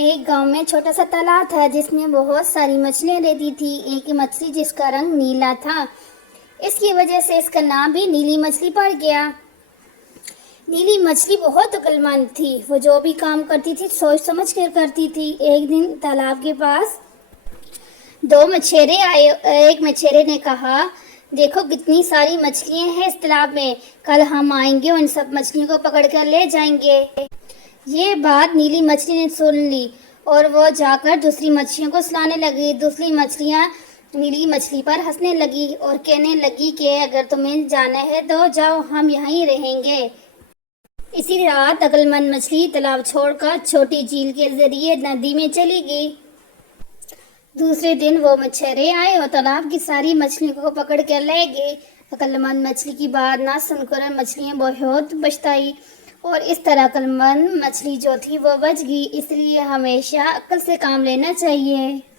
ایک گاؤں میں چھوٹا سا تالاب تھا جس میں بہت ساری مچھلیاں رہتی تھی۔ ایک مچھلی جس کا رنگ نیلا تھا، اس کی وجہ سے اس کا نام بھی نیلی مچھلی پڑ گیا۔ نیلی مچھلی بہت عقل مند تھی، وہ جو بھی کام کرتی تھی سوچ سمجھ کر کرتی تھی۔ ایک دن تالاب کے پاس دو مچھیرے آئے۔ ایک مچھیرے نے کہا، دیکھو کتنی ساری مچھلیاں ہیں اس تالاب میں، کل ہم آئیں گے ان سب مچھلیوں کو پکڑ کر لے جائیں گے۔ یہ بات نیلی مچھلی نے سن لی اور وہ جا کر دوسری مچھلیوں کو سلانے لگی۔ دوسری مچھلیاں نیلی مچھلی پر ہنسنے لگی اور کہنے لگی کہ اگر تمہیں جانا ہے تو جاؤ، ہم یہیں رہیں گے۔ اسی رات عقل مند مچھلی تالاب چھوڑ کر چھوٹی جھیل کے ذریعے ندی میں چلی گئی۔ دوسرے دن وہ مچھیرے آئے اور تالاب کی ساری مچھلیوں کو پکڑ کر لے گئے۔ عقل مند مچھلی کی بات نہ سن کر مچھلیاں بہت پچھتائی اور اس طرح عقل مند مچھلی جو تھی وہ بچ گئی۔ اس لیے ہمیشہ عقل سے کام لینا چاہیے۔